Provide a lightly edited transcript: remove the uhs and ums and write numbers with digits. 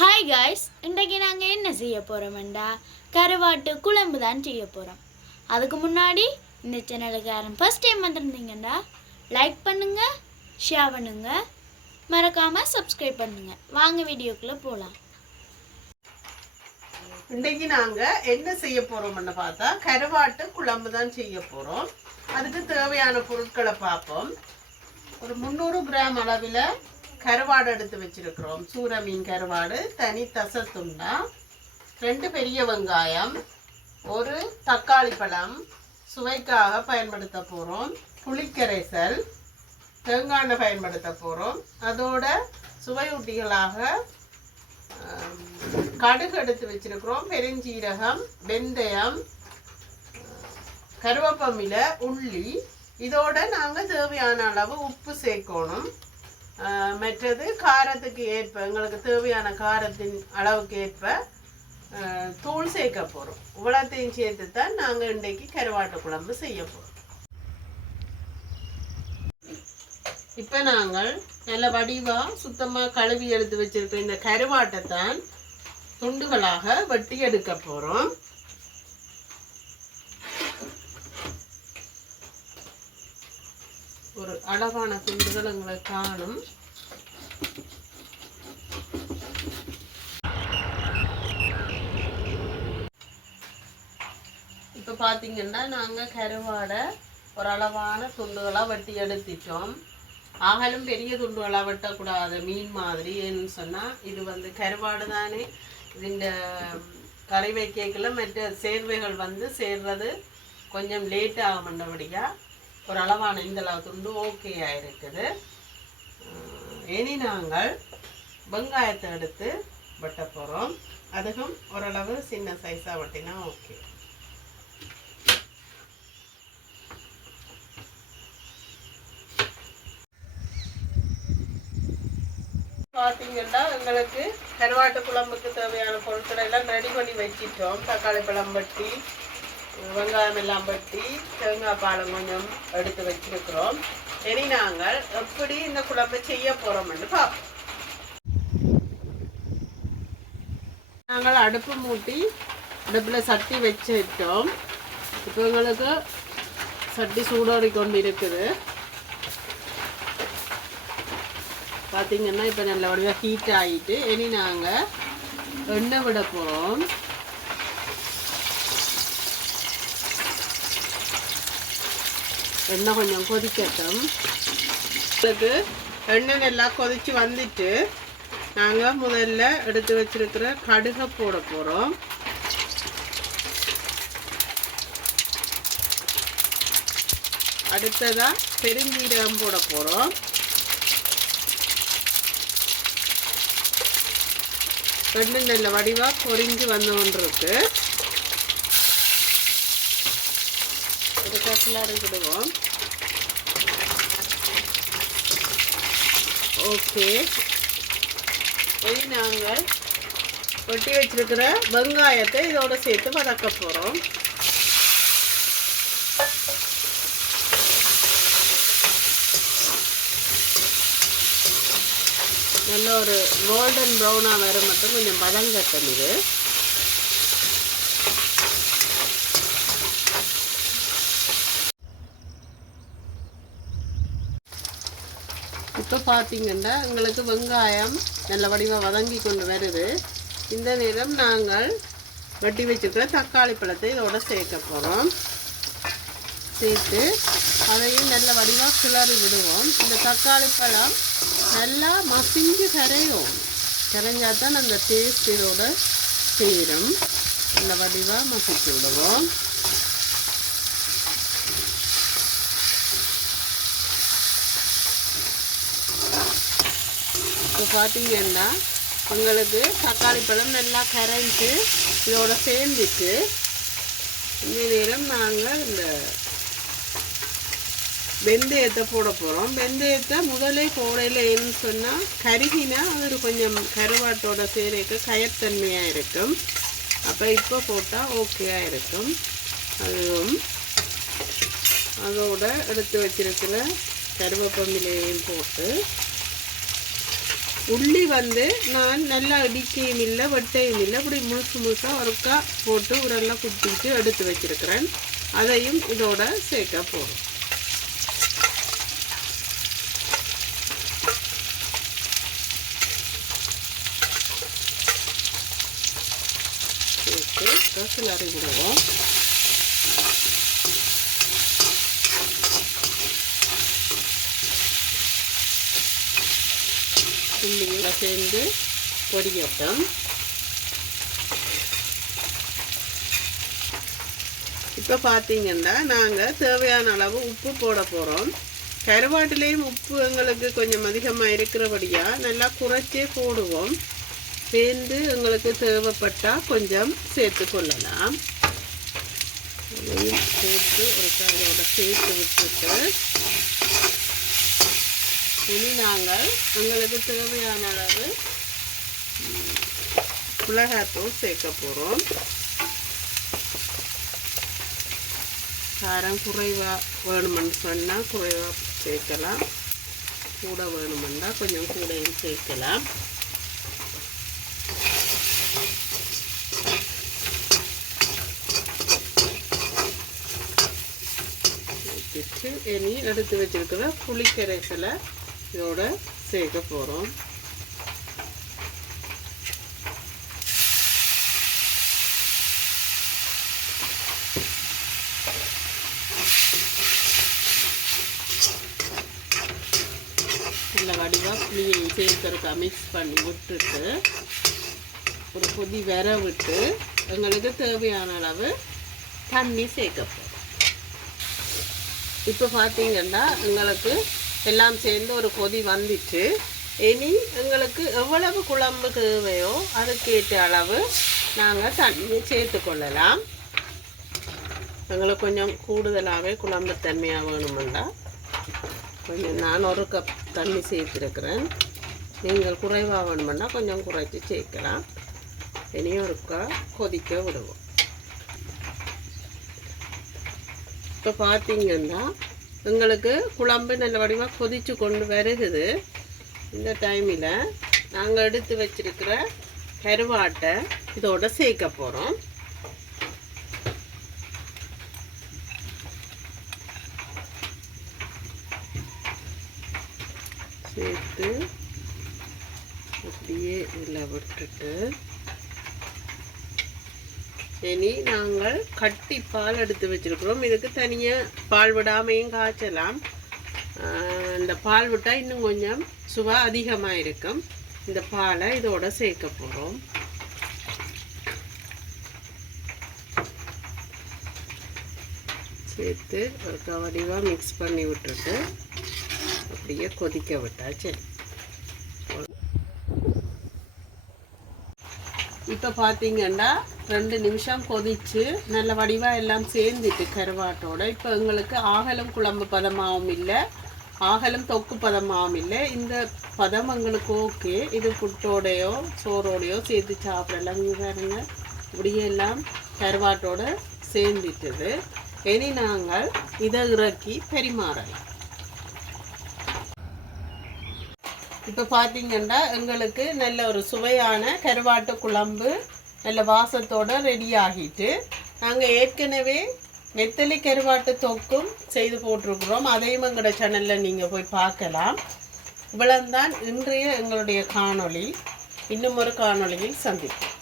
Hi guys, இன்றைக்கு நாங்கள் என்ன செய்ய போகிறோம்டா கருவாட்டு குழம்பு தான் செய்ய போகிறோம். அதுக்கு முன்னாடி இந்த சேனலுக்கு யாரும் ஃபர்ஸ்ட் டைம் வந்திருந்தீங்கடா லைக் பண்ணுங்கள், ஷேர் பண்ணுங்கள், மறக்காமல் சப்ஸ்கிரைப் பண்ணுங்கள். வாங்க வீடியோக்குள்ளே போகலாம். இன்றைக்கு நாங்கள் என்ன செய்ய போகிறோம்னு பார்த்தா கருவாட்டு குழம்பு தான் செய்ய போகிறோம். அதுக்கு தேவையான பொருட்களை பார்ப்போம். ஒரு 300 கிராம் அளவில் கருவாடு எடுத்து வச்சிருக்கிறோம். சூர மீன் கருவாடு, தனி தசத்துண்டா, 2 பெரிய வெங்காயம், ஒரு தக்காளி பழம் சுவைக்காக பயன்படுத்த போகிறோம், புளிக்கரைசல், தேங்காய் எண்ணெய் பயன்படுத்த போகிறோம். அதோட சுவையூட்டிகளாக கடுகு எடுத்து வச்சிருக்கிறோம், பெருஞ்சீரகம், வெந்தயம், கருவேப்பிலை, உள்ளி. இதோட நாங்கள் தேவையான அளவு உப்பு சேர்க்கணும். மற்றது காரத்துக்கு ஏற்ப, எங்களுக்கு தேவையான காரத்தின் அளவுக்கு ஏற்ப தூள் சேர்க்க போகிறோம். இவ்வளோத்தையும் சேர்த்து தான் நாங்கள் இன்றைக்கு கருவாட்டு குழம்பு செய்ய போகிறோம். இப்போ நாங்கள் நல்ல வடிவாக சுத்தமாக கழுவி எடுத்து வச்சிருக்க இந்த கருவாட்டை தான் துண்டுகளாக வெட்டி எடுக்க போகிறோம். ஒரு அளவான துண்டுகள் எங்களுக்கு காணும். இப்போ பார்த்தீங்கன்னா நாங்கள் கருவாடை ஒரு அளவான துண்டுகளாக வெட்டி எடுத்துட்டோம். ஆகலும் பெரிய துண்டுகளாக வெட்டக்கூடாது, மீன் மாதிரி. ஏன்னு சொன்னால் இது கருவாடு தானே. இந்த கறி வைக்கல மற்ற சேர்வைகள் சேர்றது கொஞ்சம் லேட் ஆகும்ன்றபடியாக ஒரு அளவான இந்த அளவு துண்டு ஓகேயாக இருக்குது. இனி நாங்கள் வெங்காயத்தை எடுத்து வெட்ட போகிறோம். அதுக்கும் ஓரளவு சின்ன சைஸாக வெட்டினா ஓகே. பார்த்தீங்கன்னா எங்களுக்கு கருவாட்டு குழம்புக்கு தேவையான பொருட்களை எல்லாம் ரெடி பண்ணி வச்சிட்டோம். தக்காளி பழம் வெட்டி, வெங்காயம் எல்லாம் வெட்டி, தேங்காய் பாலம் கொஞ்சம் எடுத்து வச்சிருக்கிறோம். இனி நாங்கள் எப்படி இந்த குழம்பை செய்ய போகிறோம்னு பார்ப்போம். நாங்கள் அடுப்பு மூட்டி அடுப்பில் சட்டி வச்சிட்டோம். இப்போ எங்களுக்கு சட்டி சூடோடி கொண்டு இருக்குது. பார்த்தீங்கன்னா இப்போ நல்ல வடிவாக ஹீட் ஆகிட்டு இனி நாங்கள் எண்ணெய் விட போகிறோம். எண்ணெய் கொஞ்சம் கொதிக்கட்டும். அதுக்கு எண்ணெய் நல்லா கொதித்து வந்துட்டு நாங்கள் முதல்ல எடுத்து வச்சிருக்கிற கடுகை போட போகிறோம். அடுத்ததாக பெருஞ்சீரகம் போட போகிறோம். ரெண்டும் நல்ல வடிவாக பொரிஞ்சு வந்து கொண்டிருக்கு. ஒரு கட்டிலாரி விடுவோம். ஓகே, இனி நாங்கள் வெட்டி வச்சிருக்கிற வெங்காயத்தை இதோட சேர்த்து வதக்க போகிறோம். நல்ல ஒரு கோல்டன் ப்ரௌனாக வர மட்டும் கொஞ்சம் பதங்கட்டும். இது இப்போ பார்த்தீங்கன்னா எங்களுக்கு வெங்காயம் நல்ல வடிவாக வதங்கி கொண்டு வருது. இந்த நேரம் நாங்கள் வெட்டி வச்சுக்கிற தக்காளி பழத்தை இதோட சேர்க்க போகிறோம். சேர்த்து அதையும் நல்ல வடிவாக கிளறி விடுவோம். இந்த தக்காளி பழம் நல்லா மசிஞ்சு கரைஞ்சால் தான் அந்த டேஸ்ட் இதோட சேரும். நல்ல வடிவாக மசிச்சு விடுவோம். இப்போ பார்த்தீங்கன்னா உங்களுக்கு தக்காளி பழம் நல்லா கரைஞ்சி இதோட சேர்ந்துட்டு இந்த நேரம் நாங்கள் இந்த வெந்தயத்தை போட போகிறோம். வெந்தயத்தை முதலே போடையில் ஏன்னு சொன்னால் கருகினா அது கொஞ்சம் கருவாட்டோட சேர்க்க கயத்தன்மையாக இருக்கும். அப்போ இப்போ போட்டால் ஓகேயாக இருக்கும். அதுவும் அதோட எடுத்து வச்சிருக்கிற கருவேப்பிலையும் போட்டு உள்ளி வந்து நான் நல்லா இடிக்கையும் இல்லை வெட்டையும் இல்லை இப்படி முழுசாக ஒருக்கா போட்டு உரெல்லாம் குத்திட்டு எடுத்து வச்சிருக்கிறேன். அதையும் இதோட சேர்க்க போகிறோம். சேர்த்து கிளறி விடுவோம். உள்ளியில் சேர்ந்து பொரியட்டும். இப்போ பார்த்தீங்கன்னா நாங்கள் தேவையான அளவு உப்பு போட போகிறோம். கருவாட்டிலையும் உப்பு எங்களுக்கு கொஞ்சம் அதிகமாக இருக்கிறபடியாக நல்லா குறைச்சே போடுவோம். சேர்ந்து எங்களுக்கு தேவைப்பட்டால் கொஞ்சம் சேர்த்து கொள்ளலாம். அதையும் போட்டு ஒரு காயோட சேர்த்து விட்டுட்டு இனி நாங்கள் எங்களுக்கு தேவையான அளவு மிளகாத்தூள் சேர்க்க போகிறோம். காரம் குறைவாக வேணுமென்னு சொன்னால் குறைவாக சேர்க்கலாம், கூட வேணுமென்னா கொஞ்சம் கூடையும் சேர்க்கலாம். சேர்த்துட்டு இனி எடுத்து வச்சிருக்கிற புளிக்கரைசலை இதோட சேர்க்க போகிறோம். நல்ல வடிவாக புளியை சேர்க்கறதுக்கு மிக்ஸ் பண்ணி விட்டுட்டு ஒரு கொதி வர விட்டு எங்களுக்கு தேவையான அளவு தண்ணி சேர்க்க போகிறோம். இப்போ பார்த்தீங்கன்னா எங்களுக்கு எல்லாம் சேர்ந்து ஒரு கொதி வந்துச்சு. இனி எங்களுக்கு எவ்வளவு குழம்பு தேவையோ அதுக்கேற்ற அளவு நாங்கள் தண்ணி சேர்த்து கொள்ளலாம். எங்களுக்கு கொஞ்சம் கூடுதலாகவே குழம்பு தன்மையாக வேணுமெண்டா கொஞ்சம் நான் 1 கப் தண்ணி சேர்த்துருக்கிறேன். நீங்கள் குறைவாக வேணுமென்னா கொஞ்சம் குறைச்சி சேர்க்கலாம். இனியும் ஒருக்கா கொதிக்க விடுவோம். இப்போ பார்த்தீங்கன்னா எங்களுக்கு குழம்பு நல்ல வடிவாக கொதித்து கொண்டு வருகுது. இந்த டைமில் நாங்கள் எடுத்து வச்சிருக்கிற கருவாட்டை இதோட சேர்க்க போகிறோம். சேர்த்து அப்படியே இதில் விட்டுட்டு இனி நாங்கள் கட்டி பால் எடுத்து வச்சுருக்கிறோம். இதுக்கு தனியாக பால் விடாமையும் காய்ச்சலாம். இந்த பால் விட்டால் இன்னும் கொஞ்சம் சுவை அதிகமாக இருக்கும். இந்த பாலை இதோட சேர்க்க போகிறோம். சேர்த்து ஒரு வடிவாக மிக்ஸ் பண்ணி விட்டுட்டு அப்படியே கொதிக்க விட்டா சரி. இப்போ பார்த்தீங்கன்னா 2 நிமிஷம் கொதிச்சு நல்ல வடிவாக எல்லாம் சேர்ந்துட்டு கருவாட்டோட இப்போ எங்களுக்கு ஆகலும் குழம்பு பதமாகவும் இல்லை, ஆகலும் தொக்கு பதமாகவும் இல்லை. இந்த பதம் எங்களுக்கு ஓகே. இது புட்டோடையோ சோறோடையோ சேர்த்து சாப்பிடலாம். இங்கே பாருங்க இப்படியே எல்லாம் கருவாட்டோட சேர்ந்துட்டுது. இனி நாங்கள் இதை இறக்கி பரிமாறலாம். இப்போ பார்த்தீங்கன்னா எங்களுக்கு நல்ல ஒரு சுவையான கருவாட்டு குழம்பு நல்ல வாசத்தோடு ரெடி ஆகிட்டு நாங்கள் ஏற்கனவே நெத்தலி கருவாட்டு தொக்கும் செய்து போட்டிருக்கிறோம். அதையும் எங்களோட சேனலில் நீங்கள் போய் பார்க்கலாம். இவ்வளவுதான் இன்றைய எங்களுடைய காணொளி. இன்னும் ஒரு காணொளியில் சந்திப்போம்.